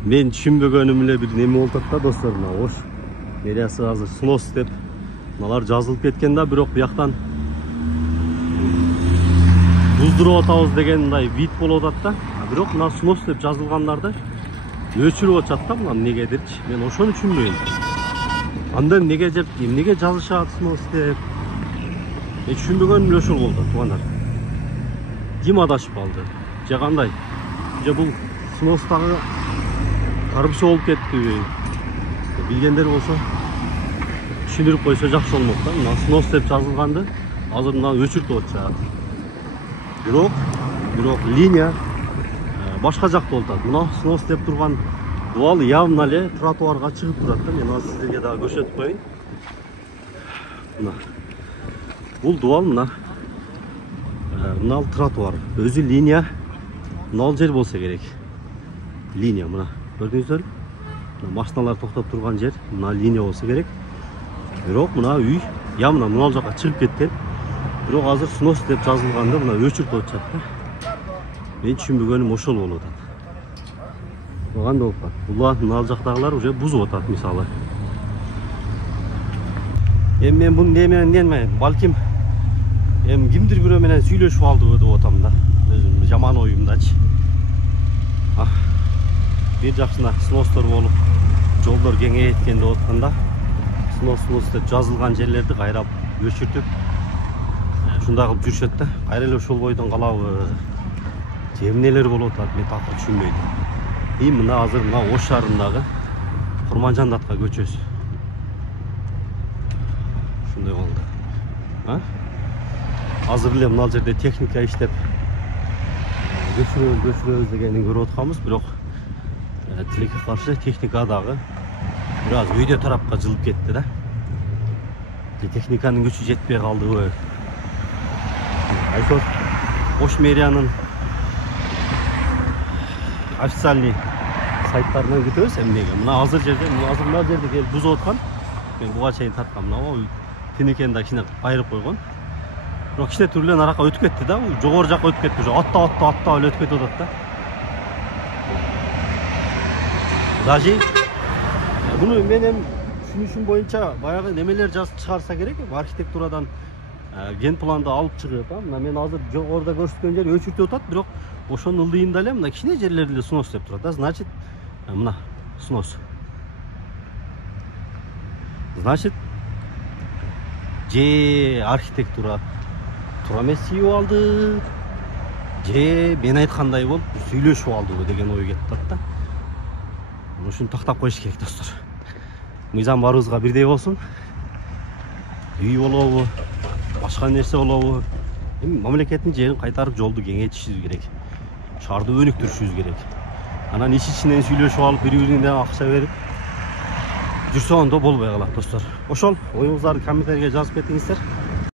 Men түшүнбөгөнүм эле бир неме болуп атат да достор, мына ош мериясы азыр снос деп мыналар жазылып кеткен да, бирок бияктан буздуруп атабыз деген мындай вид болуп атат да. Бирок мына снос деп жазылгандарды өчүрүп атышат да, мына эмнегедирчи. Мен ошону түшүнбөйм. Анда эмнеге жазышат снос деп? Мен түшүнбөгөнүм эле ошол болду, туугандар. Ким адашып калды? Же кандай? Же бул сностагы коррупция болуп кеттиби? Билгендер болсо түшүндүрүп койсо жакшы болмок да. Мына снос деп жазылганды азыр мына өчүртүп атышат. Бирок линия башка жакта болуп атат. Мына снос деп турган дуал явно эле тротуарга чыгып турат да. Мен азыр сиздерге дагы көрсөтүп коеюн. Мына бул дуал мына тротуар. Өзү линия мына жер болсо керек. Линия мына көрдүңүздөрбү? Машиналар токтоп турган жер мына линия болсо керек. Бирок мына үй явно мына жака чыгып кеткен. Бирок азыр снос деп жазылганды мына өчүртүп атышат да. Мен түшүнбөгөнүм ошол болуп атат. Кандай болуп калат? Булар мына жактагылар уже бузуп атат мисалы. Мен бунун неменен балким кимдир бирөө менен сүйлөшүп алдыбы деп атам да. Өзүм жаман оюмдачы. Бир жакшына сностор болуп, жолдор кеңейткен деп атканда, снос деп жазылган жерлерди кайра өчүртүп, ушундай кылып жүрүшөт да. Кайра эле ошол бойдон калабы? Же эмнелер болуп атат, мен так түшүнбөйм. Мына азыр мына Ош шаарындагы Курманжандатка көчөсү. Ушундай болду. Азыр эле мына жерде техника иштеп көчүрөбүз дегенин көрүп атканбыз, бирок тилекке каршы техника дагы бир аз өйдө тарапка жылып кетти да. Техниканын күчү жетпей калдыбы? Айтор Ош мэриянын официальный сайттарынан күтөбүз эмнеге. Мына азыр мына жерде келип бузуп аткан. Мен буга чейин тарткам. Мына тинекени да кичине айырып койгон. Бирок кичине түрлө нарака өтүп кетти да. Жогору жакка өтүп кетти. Уже атта эле өтүп кетип атат да. Даже буну менин түшүнүшүм боюнча баягы немелер жазып чыгарса керек. Архитектурадан ген планды алып чыгып, мына мен азыр жогоруда көрсөткөн жер өчүртүп атат, бирок ошонун ылдыйында эле мына кичине жерлерде снос деп турат да. Значит, мына снос. Значит, же архитектура туура эмес тийип алды, же мен айткандай болуп сүйлөшүп алдыбы деген ой кетип атат да. Ушуну тактап коюш керек достор. Мыйзам баарыбызга бирдей болсун. Үй болобу, башка нерсе болобу, мамлекеттин жерин кайтарып жолду кеңейтишибиз керек. Шаарды өнүктүрүшүбүз керек. Анан ичинен сүйлөшүп алып, бири-бирине акча берип жүрсө ондо болбой калат достор. Ошол оюңуздарды комментарийге жазып кетиңиздер.